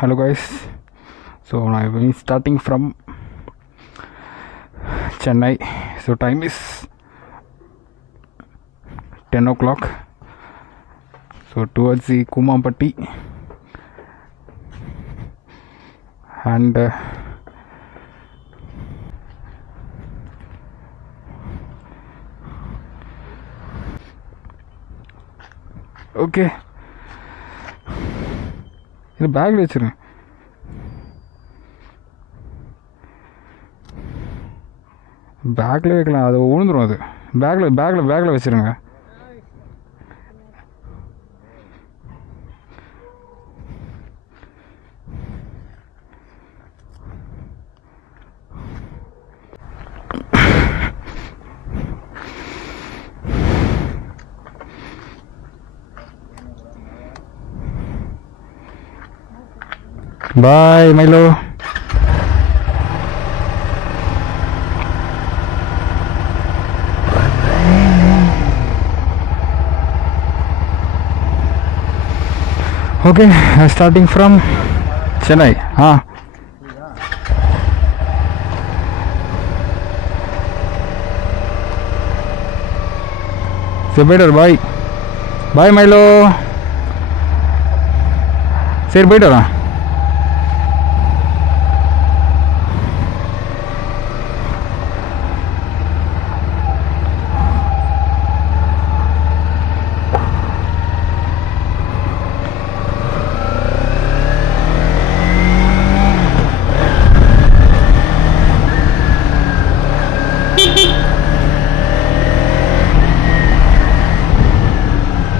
Hello guys, so I will be starting from Chennai. So time is 10 o'clock. So towards the Kumampatti and okay. இது பேக்கில் வச்சுருங்க. பேக்கில் வைக்கலாம், அது விழுந்துடும். அது பேக்கில் வச்சுருங்க. Bye Milo. Okay, starting from Chennai. Say better, bye. Bye Milo. Say better.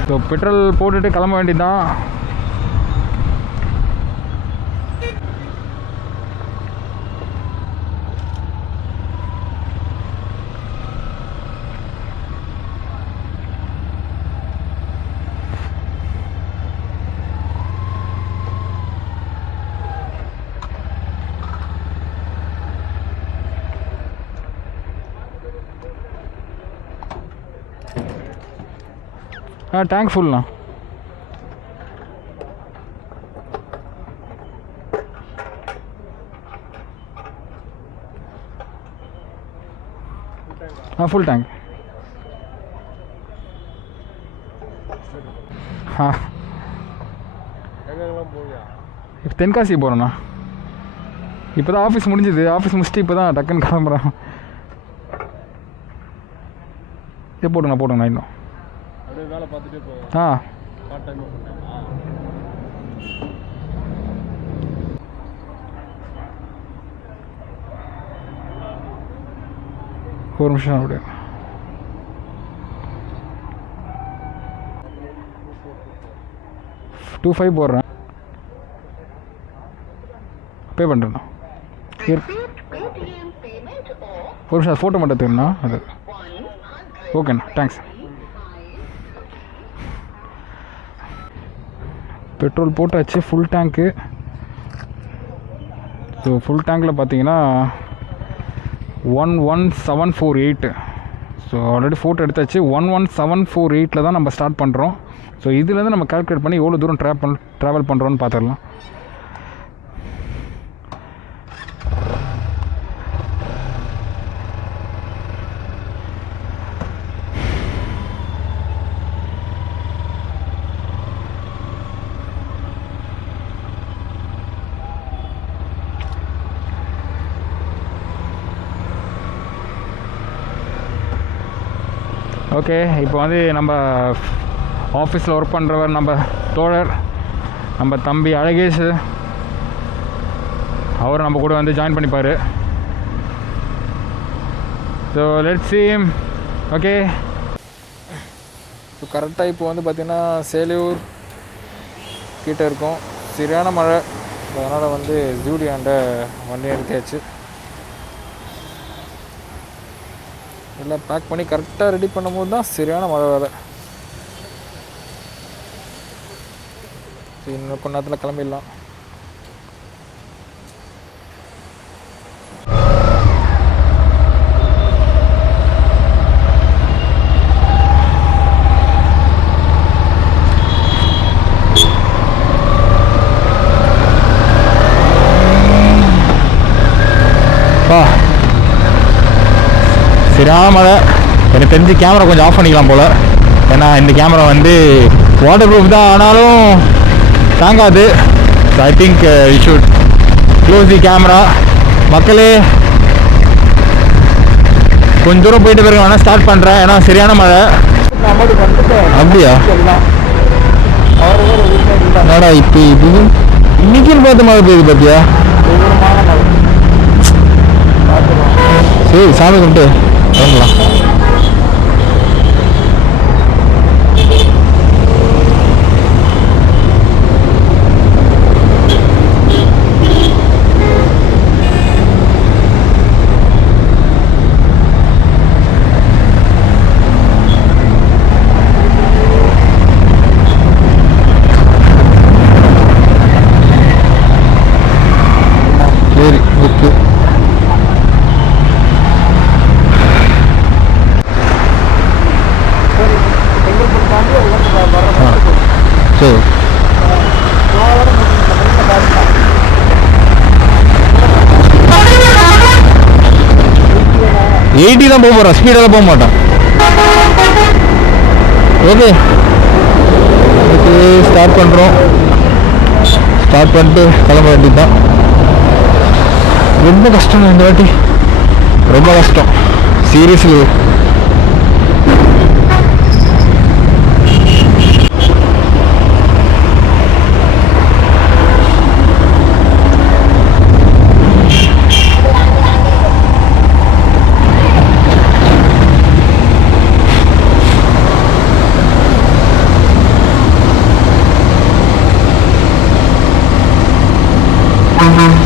So petrol போட்டுட்டு கிளம்ப வேண்டியதுதான். டேங்க் ஃபுல்ண்ணா. Full tank. இப்போ தென்காசி போகிறேண்ணா. இப்போ தான் ஆஃபீஸ் முடிஞ்சுது. ஆஃபீஸ் முடிச்சுட்டு இப்போ தான் டக்குன்னு கிளம்புறேன். இது போட்டுங்கண்ணா இன்னும். வேலை பார்த்துட்டே போவோம். பார்ட் டைம் ஒரு நிமிஷம் அப்படியே. $25 போடுறேன். பே பண்ணுறேண்ணா. ஒரு நிமிஷம் ஃபோட்டோ மட்டும் எடுத்துக்கணுண்ணா. அது ஓகேண்ணா, தேங்க்ஸ். பெட்ரோல் போட்டாச்சு, ஃபுல் டேங்க்கு. ஸோ ஃபுல் டேங்கில் பார்த்தீங்கன்னா 11748. ஸோ ஆல்ரெடி ஃபோட்டோ எடுத்தாச்சு. 11748 தான் நம்ம ஸ்டார்ட் பண்ணுறோம். ஸோ இதுலேருந்து நம்ம கால்குலேட் பண்ணி எவ்வளோ தூரம் ட்ராவல் பண்ணுறோன்னு பார்த்துடலாம். ஓகே, இப்போ வந்து நம்ம ஆஃபீஸில் ஒர்க் பண்ணுறவர் நம்ம தோழர், நம்ம தம்பி அழகேஷ், அவர் நம்ம கூட வந்து ஜாயின் பண்ணிப்பார். So let's see him. Okay, so கரெக்டாக இப்போ வந்து பார்த்திங்கன்னா சேலையூர் கிட்டே இருக்கும். சரியான மழை, அதனால் வந்து ஜூடியாண்ட வண்டி நிறுத்தியாச்சு. எல்லாம் பேக் பண்ணி கரெக்டாக ரெடி பண்ணும்போது தான் சரியான மழை வேலை. இன்னும் கொஞ்ச நேரத்தில் கிளம்பிடலாம். சரியான மழை. எனக்கு தெரிஞ்சு கேமரா கொஞ்சம் ஆஃப் பண்ணிக்கலாம் போல். ஏன்னா இந்த கேமரா வந்து வாட்டர் ப்ரூஃப் தான், ஆனாலும் தாங்காது. So I think we should close the camera. மக்களே கொஞ்சம் தூரம் போயிட்டு பிறகு வேணால் ஸ்டார்ட் பண்ணுறேன். ஏன்னா சரியான மழை. அப்படியா? என்னடா இப்போ இது இன்னைக்குன்னு பார்த்து மழை பெய்யுது பார்த்தியா? சரி சாமி கும்பிட்டு கிளம்பலாம். சரி ஓகே. சரி 80 தான் போக போகிறேன், ஸ்பீடாக போக மாட்டேன். ஓகே ஓகே ஸ்டார்ட் பண்ணுறோம். ஸ்டார்ட் பண்ணிட்டு கிளம்ப வேண்டியது தான். ரொம்ப கஷ்டம் இந்த வாட்டி, ரொம்ப கஷ்டம் சீரியஸ்லி.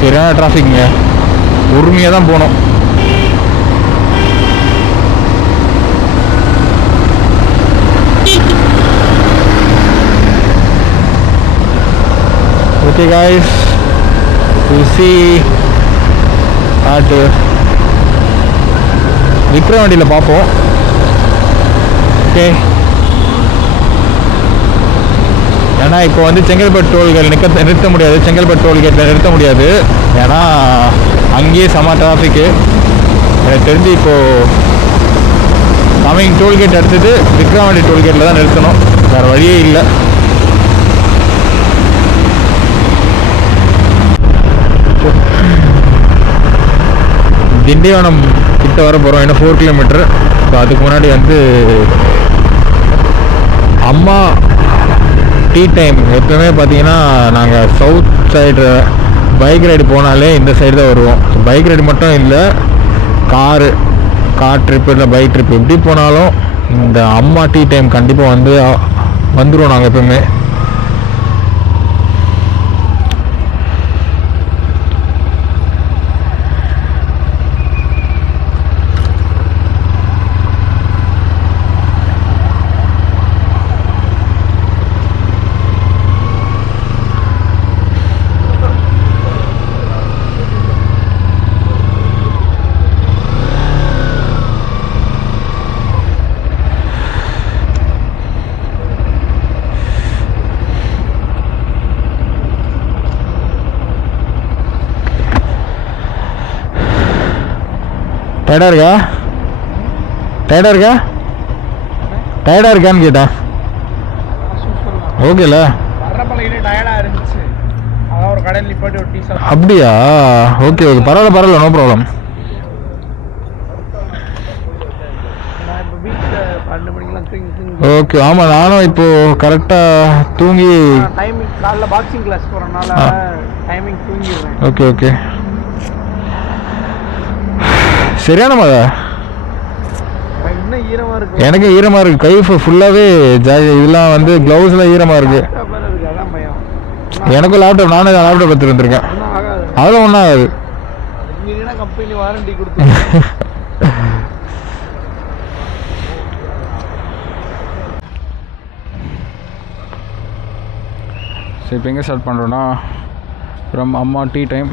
சரியான டிராஃபிக்ங்க, பொறுமையாக தான் போகணும். Okay guys, we'll see at விக்ரவாண்டியில் பார்ப்போம். ஓகே, ஏன்னா இப்போ வந்து செங்கல்பட்டு டோல்கேட் நிறுத்த முடியாது. செங்கல்பட்டு டோல்கேட்டில் நிறுத்த முடியாது, ஏன்னா அங்கேயே செம டிராஃபிக்கு. எனக்கு தெரிஞ்சு இப்போது கமிங் டோல்கேட் அடுத்தது விக்ரவாண்டி டோல்கேட்டில் தான் நிறுத்தணும், வேறு வழியே இல்லை. திண்டிவனம் கிட்ட வர போகிறோம், இன்னும் 4 கிலோமீட்டர். ஸோ அதுக்கு முன்னாடி வந்து அம்மா டீ டைம். எப்போவுமே பார்த்தீங்கன்னா நாங்கள் சவுத் சைடு பைக் ரைடு போனாலே இந்த சைடு தான் வருவோம். பைக் ரைடு மட்டும் இல்லை, கார் ட்ரிப்பு இல்லை பைக் ட்ரிப் எப்படி போனாலும் இந்த அம்மா டீ டைம் கண்டிப்பாக வந்துடுவோம் நாங்கள் எப்போவுமே. டயர்டா இருக்கான்னு கேட்டேன். ஓகேல, அப்படியா? ஓகே ஓகே, பரவாயில்ல, நோ ப்ராப்ளம். ஓகே, ஆமாம் நானும் இப்போ கரெக்டாக தூங்கி காலைல பாக்ஸிங் கிளாஸ் போகிறனால டைமிங் தூங்கிடுறேன். ஓகே ஓகே, சரியான மழை. இன்னும் ஈரமாக இருக்கு, எனக்கு ஈரமாக இருக்குது, கை ஃபுல்லாகவே இதெல்லாம் வந்து க்ளவுஸ்லாம் ஈரமாக இருக்குது. அதான் பயம். எனக்கும் லேப்டாப், நானே லேப்டாப் எடுத்துட்டு வந்திருக்கேன். அதெல்லாம் ஒன்றும் ஆகாது, கம்பெனி வாரண்டி கொடுத்து. சரி, இப்போ எங்கே ஸ்டார்ட் பண்ணுறோன்னா ஃப்ரம் அம்மா டீ டைம்.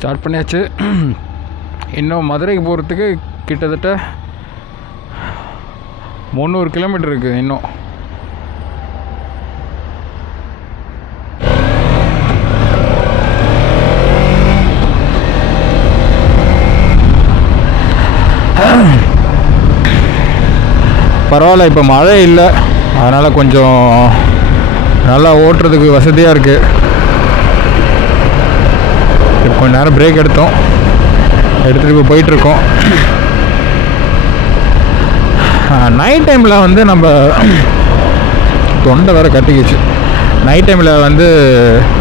ஸ்டார்ட் பண்ணியாச்சு. இன்னும் மதுரைக்கு போகிறதுக்கு கிட்டத்தட்ட 300 கிலோமீட்டர் இருக்குது இன்னும். பரவாயில்ல, இப்போ மழை இல்லை, அதனால் கொஞ்சம் நல்லா ஓட்டுறதுக்கு வசதியாக இருக்குது. இப்போ கொஞ்சம் நேரம் பிரேக் எடுத்துகிட்டு இப்போ போயிட்டுருக்கோம். நைட் டைமில் வந்து நம்ம தொண்டை வேறு கட்டிக்கிச்சு. நைட் டைமில் வந்து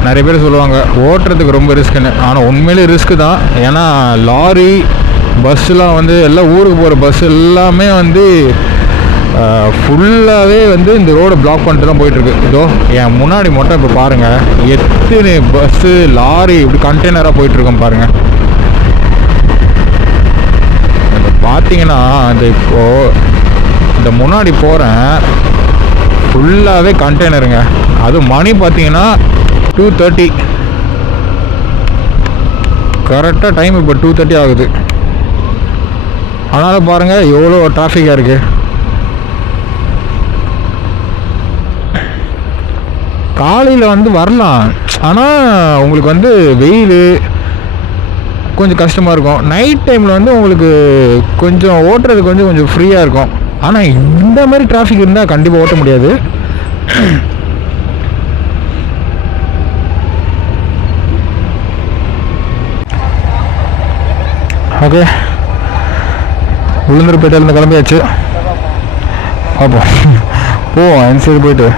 நிறைய பேர் சொல்லுவாங்க ஓட்டுறதுக்கு ரொம்ப ரிஸ்க்குன்னு. ஆனால் உண்மையிலே ரிஸ்க்கு தான். ஏன்னா லாரி பஸ்ஸுலாம் வந்து எல்லாம் ஊருக்கு போகிற பஸ் எல்லாமே வந்து ஃபுல்லாகவே வந்து இந்த ரோடை பிளாக் பண்ணிட்டு தான் போயிட்டுருக்கு. இதோ என் முன்னாடி மட்டும் இப்போ பாருங்கள், எத்தனை பஸ்ஸு லாரி இப்படி கண்டெய்னராக போயிட்டுருக்கோம் பாருங்கள். பார்த்தீங்கன்னா அந்த இப்போது இந்த முன்னாடி போகிறேன் ஃபுல்லாகவே கண்டெய்னருங்க. அதுவும் மணி பார்த்தீங்கன்னா 2:30, கரெக்டாக டைம் இப்போ 2:30 ஆகுது. அதனால் பாருங்கள் எவ்வளோ டிராஃபிக்காக இருக்குது. காலையில் வந்து வரலாம், ஆனால் உங்களுக்கு வந்து வெயில் கொஞ்சம் கஷ்டமாக இருக்கும். நைட் டைமில் வந்து உங்களுக்கு கொஞ்சம் ஓட்டுறதுக்கு கொஞ்சம் ஃப்ரீயாக இருக்கும். ஆனால் இந்த மாதிரி டிராஃபிக் இருந்தால் கண்டிப்பாக ஓட்ட முடியாது. ஓகே, உளுந்தூர்பேட்டையிலேருந்து கிளம்பியாச்சு. பார்ப்போம், போவோம் அந்த சைடு போயிட்டு.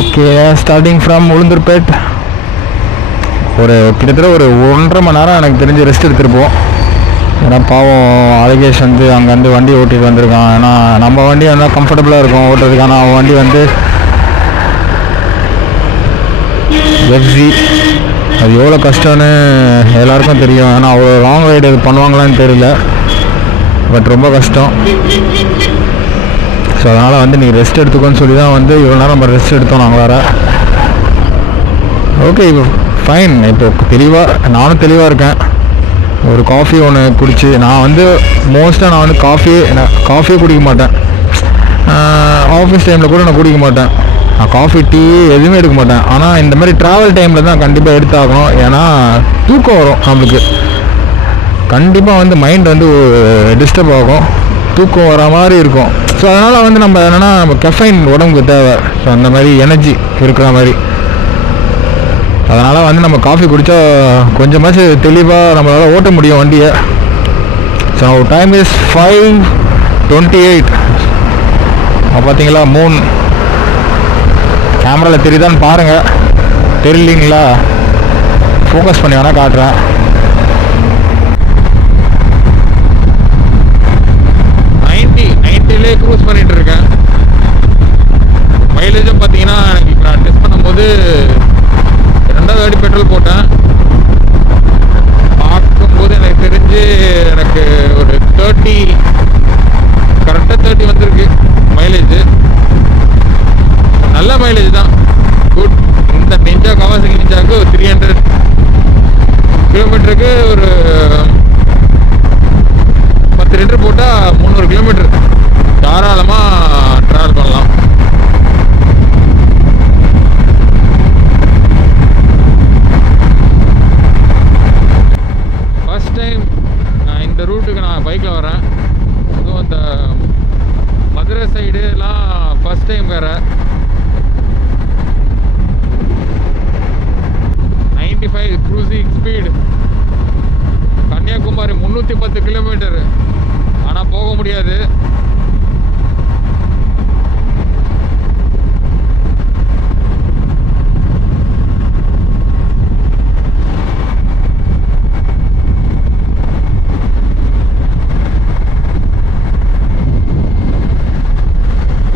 Okay, starting from Ulundurpet. ஒரு கிட்டத்தட்ட ஒரு 1.5 மணி நேரம் எனக்கு தெரிஞ்சு ரெஸ்ட் எடுத்துருப்போம். ஏன்னா பாவம் அழகேஷ் வந்து அங்கேருந்து வண்டி ஓட்டிட்டு வந்திருக்கான். ஏன்னா நம்ம வண்டி வந்தால் கம்ஃபர்டபுளாக இருக்கும் ஓட்டுறதுக்கு. ஆனால் அவன் வண்டி வந்து FZ, அது எவ்வளோ கஷ்டம்னு எல்லாருக்கும் தெரியும். ஆனால் அவ்வளோ லாங் ரைடு பண்ணுவாங்களான்னு தெரியல, பட் ரொம்ப கஷ்டம். ஸோ அதனால் வந்து நீ ரெஸ்ட் எடுத்துக்கோன்னு சொல்லி தான் வந்து இவ்வளோ நேரம் நம்ம ரெஸ்ட் எடுத்தோம் நாங்கள் வேறு. ஓகே, இப்போ ஃபைன். இப்போ நானும் தெளிவாக இருக்கேன். ஒரு காஃபி ஒன்று குடிச்சு, நான் வந்து மோஸ்ட்டாக நான் வந்து காஃபியே குடிக்க மாட்டேன். ஆஃபீஸ் டைமில் கூட நான் குடிக்க மாட்டேன். நான் காஃபி டீ எதுவுமே எடுக்க மாட்டேன். ஆனால் இந்த மாதிரி ட்ராவல் டைமில் தான் கண்டிப்பாக எடுத்தாகணும். ஏன்னா தூக்கம் வரும் நம்மளுக்கு. கண்டிப்பாக வந்து மைண்ட் வந்து டிஸ்டர்ப் ஆகும், தூக்கம் வர மாதிரி இருக்கும். ஸோ அதனால் வந்து நம்ம என்னென்னா நம்ம கெஃபைன் உடம்புக்கு தேவை. ஸோ அந்த மாதிரி எனர்ஜி இருக்கிற மாதிரி. அதனால் வந்து நம்ம காஃபி குடித்தா கொஞ்சமாச்சும் தெளிவாக நம்மளால் ஓட்ட முடியும் வண்டியை. So time is 5:28. பார்த்தீங்களா, மூன் கேமராவில் தெரியுதான்னு பாருங்கள். தெரியலிங்களா? ஃபோக்கஸ் பண்ணி வேணால் காட்டுறேன். க்ரூஸ் பண்ணிட்டு இருக்கேன். மைலேஜும் பார்த்தீங்கன்னா எனக்கு இப்போ நான் டெஸ்ட் பண்ணும்போது 2வது வாட்டி பெட்ரோல் போட்டேன். பார்க்கும்போது எனக்கு தெரிஞ்சு எனக்கு ஒரு 30, கரெக்டாக 30 வந்திருக்கு மைலேஜ். நல்ல மைலேஜ் தான், குட். இந்த நிஞ்சா கவாசகி நிஞ்சாவுக்கு 300 கிலோமீட்டருக்கு ஒரு 10 லிட்டர் போட்டால் 300 கிலோமீட்டர் தாராளமாக ட்ராவல் பண்ணலாம். ஃபர்ஸ்ட் டைம் இந்த ரூட்டுக்கு நான் பைக்கில் வரேன். அதுவும் இந்த மதுரை சைடுலாம் ஃபர்ஸ்ட் டைம் வேறு. 95 க்ரூசிங் ஸ்பீடு. கன்னியாகுமரி 310 கிலோமீட்டரு. ஆனால் போக முடியாது.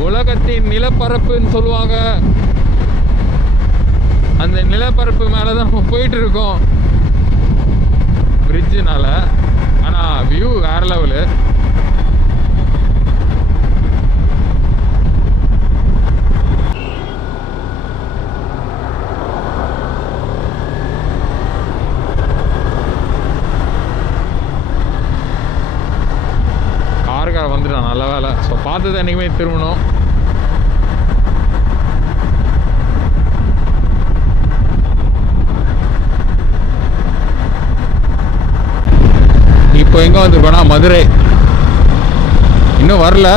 உலகத்தின் நிலப்பரப்புன்னு சொல்லுவாங்க. அந்த நிலப்பரப்பு மேலே தான் நம்ம போயிட்டு இருக்கோம் பிரிட்ஜுனால. ஆனால் வியூ வேற லெவலு. பார்த்தது அன்றைக்குமே திரும்பணும். இப்போ எங்கே வந்திருக்கோன்னா மதுரை. இன்னும் வரல,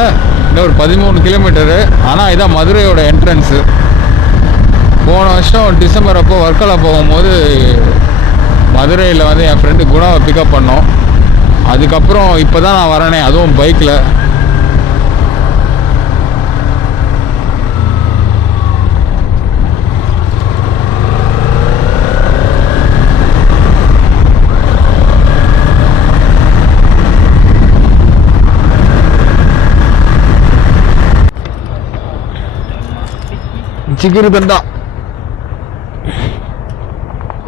இன்னும் ஒரு 13 கிலோமீட்டரு. ஆனால் இதான் மதுரையோட என்ட்ரன்ஸு. போன வருஷம் டிசம்பர் அப்போ வர்க்கலா போகும்போது மதுரையில் வந்து என் ஃப்ரெண்டு குணாவை பிக்கப் பண்ணோம். அதுக்கப்புறம் இப்போ தான் நான் வரேனே, அதுவும் பைக்கில். சிக்கிரி தண்டா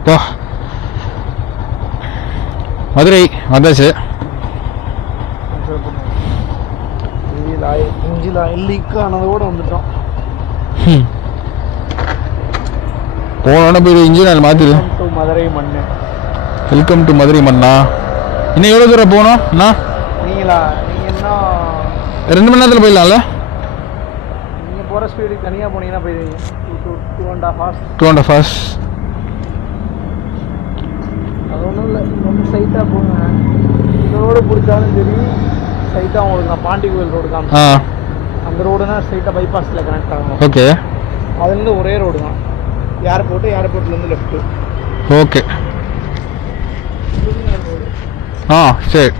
பா, மதுரை வந்தாச்சு. இன்ஜின் ஆயில் லீக் ஆனதோடு வந்துட்டோம். போனோட போய் இன்ஜின் ஆயில் மாற்றிடு. மதுரை மண்ணு. வெல்கம் டு மதுரை மண்ணா. இன்னும் எவ்வளோ தூரம் போகணும் அண்ணா? நீங்கள் இன்னும் 2 மணி நேரத்தில் போயிடலாம்ல? நீங்கள் போகிற ஸ்பீடுக்கு தனியாக போனீங்கன்னா போயிடுவீங்க. 2.5 hours. 2.5 hours. அது ஒன்றும் இல்லை, ரொம்ப சைட்டாக போங்க. இந்த ரோடு பிடிச்சாலும் சரி, சைட்டாக உங்களுக்கு நான் பாண்டி கோயில் ரோடு தான். அந்த ரோடுனா ஸ்ட்ரைட்டாக பைபாஸில் கனெக்ட் ஆகும். ஓகே. அதுலேருந்து ஒரே ரோடு தான். ஏர்போர்ட்லேருந்து லெஃப்ட்டு. ஓகே. சரி.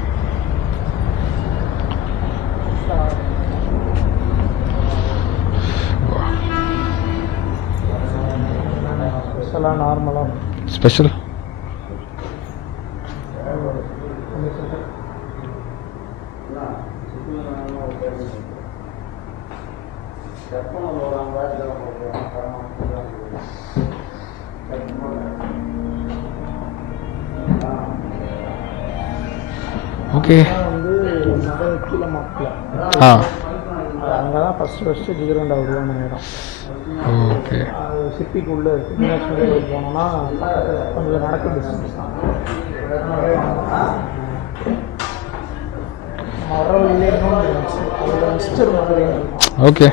ஸ்பெஷலாக நார்மலாக ஸ்பெஷல் ஓகே. வந்து கீழே மாப்பிள்ள அங்கே தான் ஃபஸ்ட்டு ஜீரோண்டா வருவாங்க நேரம். ஓகே. அது சிட்டிக்குள்ளே இருக்குது. மீனாட்சி கோயில் போனோம்னா கொஞ்சம் நடக்க டிஸ்டன்ஸ் தான். வர வழியிலே இன்னொன்று மிஸ்டர் மதுரை. ஓகே.